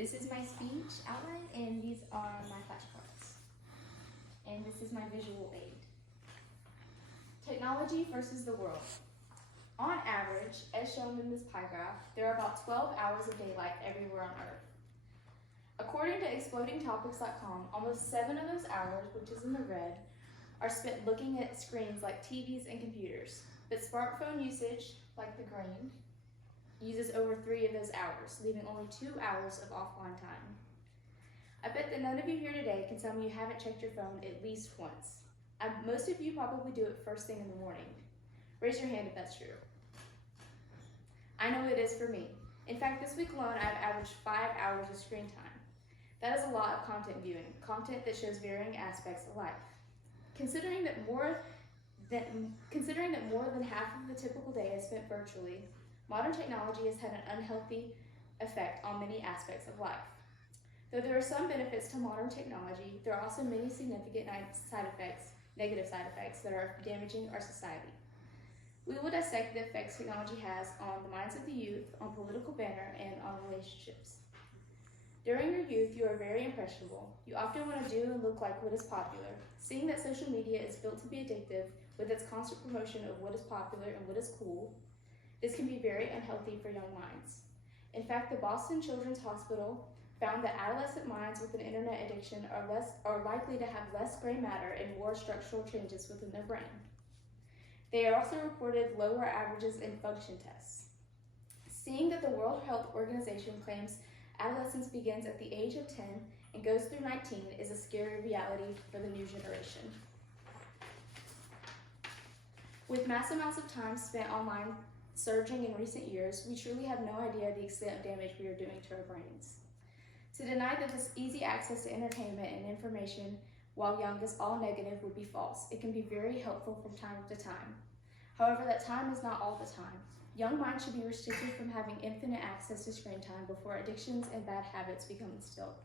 This is my speech outline, and these are my flashcards. And this is my visual aid. Technology versus the world. On average, as shown in this pie graph, there are about 12 hours of daylight everywhere on Earth. According to explodingtopics.com, almost 7 of those hours, which is in the red, are spent looking at screens like TVs and computers. But smartphone usage, like the green, uses over 3 of those hours, leaving only 2 hours of offline time. I bet that none of you here today can tell me you haven't checked your phone at least once. Most of you probably do it first thing in the morning. Raise your hand if that's true. I know it is for me. In fact, this week alone, I've averaged 5 hours of screen time. That is a lot of content viewing, content that shows varying aspects of life. Considering that more than half of the typical day is spent virtually, modern technology has had an unhealthy effect on many aspects of life. Though there are some benefits to modern technology, there are also many significant negative side effects that are damaging our society. We will dissect the effects technology has on the minds of the youth, on political banner, and on relationships. During your youth, you are very impressionable. You often want to do and look like what is popular. Seeing that social media is built to be addictive with its constant promotion of what is popular and what is cool, this can be very unhealthy for young minds. In fact, the Boston Children's Hospital found that adolescent minds with an internet addiction are likely to have less gray matter and more structural changes within their brain. They also reported lower averages in function tests. Seeing that the World Health Organization claims adolescence begins at the age of 10 and goes through 19 is a scary reality for the new generation. With mass amounts of time spent online surging in recent years, we truly have no idea the extent of damage we are doing to our brains. To deny that this easy access to entertainment and information while young is all negative would be false. It can be very helpful from time to time. However, that time is not all the time. Young minds should be restricted from having infinite access to screen time before addictions and bad habits become instilled.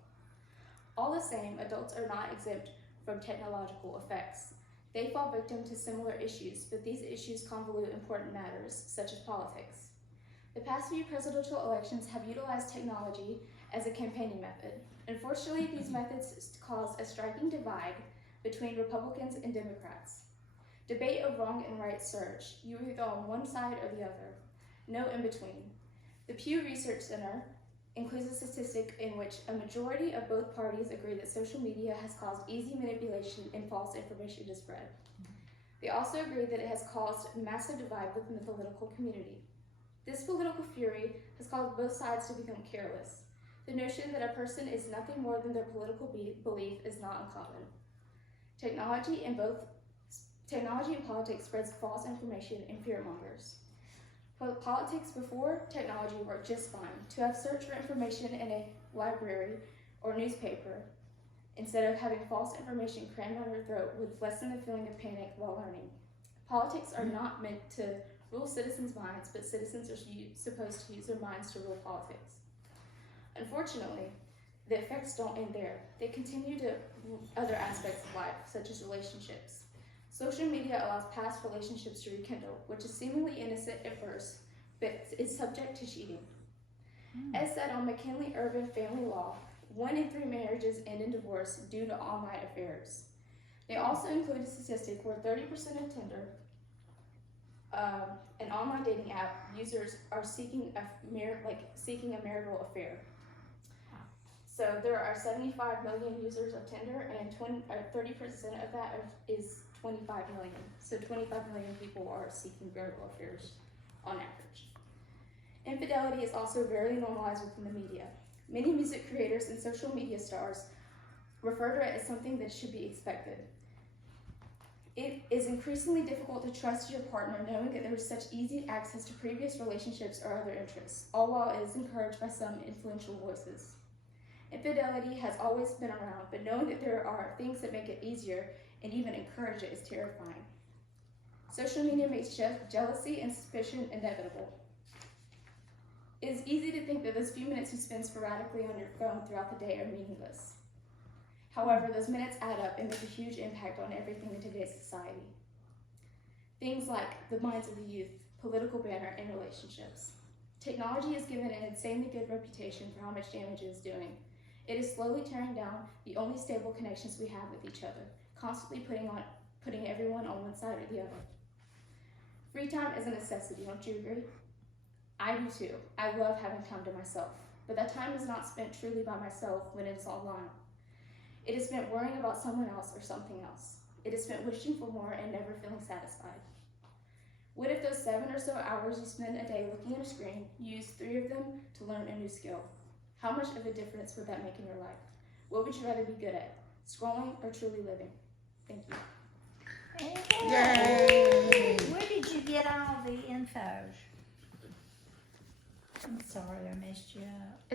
All the same, adults are not exempt from technological effects. They fall victim to similar issues, but these issues convolute important matters, such as politics. The past few presidential elections have utilized technology as a campaigning method. Unfortunately, these methods cause a striking divide between Republicans and Democrats. Debate of wrong and right surge. You are either on one side or the other. No in between. The Pew Research Center includes a statistic in which a majority of both parties agree that social media has caused easy manipulation and false information to spread. They also agree that it has caused a massive divide within the political community. This political fury has caused both sides to become careless. The notion that a person is nothing more than their political belief is not uncommon. Technology and politics spreads false information and fearmongers. Politics before technology worked just fine. To have searched for information in a library or newspaper instead of having false information crammed down your throat would lessen the feeling of panic while learning. Politics are not meant to rule citizens' minds, but citizens are supposed to use their minds to rule politics. Unfortunately, the effects don't end there. They continue to other aspects of life, such as relationships. Social media allows past relationships to rekindle, which is seemingly innocent at first, but is subject to cheating. As said on McKinley-Urban family law, 1 in 3 marriages end in divorce due to online affairs. They also include a statistic where 30% of Tinder, an online dating app, users are seeking a marital affair. So there are 75 million users of Tinder, and 30% of that is 25 million. So 25 million people are seeking marital affairs on average. Infidelity is also very normalized within the media. Many music creators and social media stars refer to it as something that should be expected. It is increasingly difficult to trust your partner knowing that there is such easy access to previous relationships or other interests, all while it is encouraged by some influential voices. Infidelity has always been around, but knowing that there are things that make it easier and even encourage it is terrifying. Social media makes jealousy and suspicion inevitable. It is easy to think that those few minutes you spend sporadically on your phone throughout the day are meaningless. However, those minutes add up and make a huge impact on everything in today's society. Things like the minds of the youth, political banner, and relationships. Technology has given an insanely good reputation for how much damage it is doing. It is slowly tearing down the only stable connections we have with each other, constantly putting everyone on one side or the other. Free time is a necessity, don't you agree? I do too. I love having time to myself, but that time is not spent truly by myself when it is online. It is spent worrying about someone else or something else. It is spent wishing for more and never feeling satisfied. What if those 7 or so hours you spend a day looking at a screen, you use 3 of them to learn a new skill? How much of a difference would that make in your life? What would you rather be good at, scrolling or truly living? Thank you. Yay! Where did you get all the info? I'm sorry I messed you up.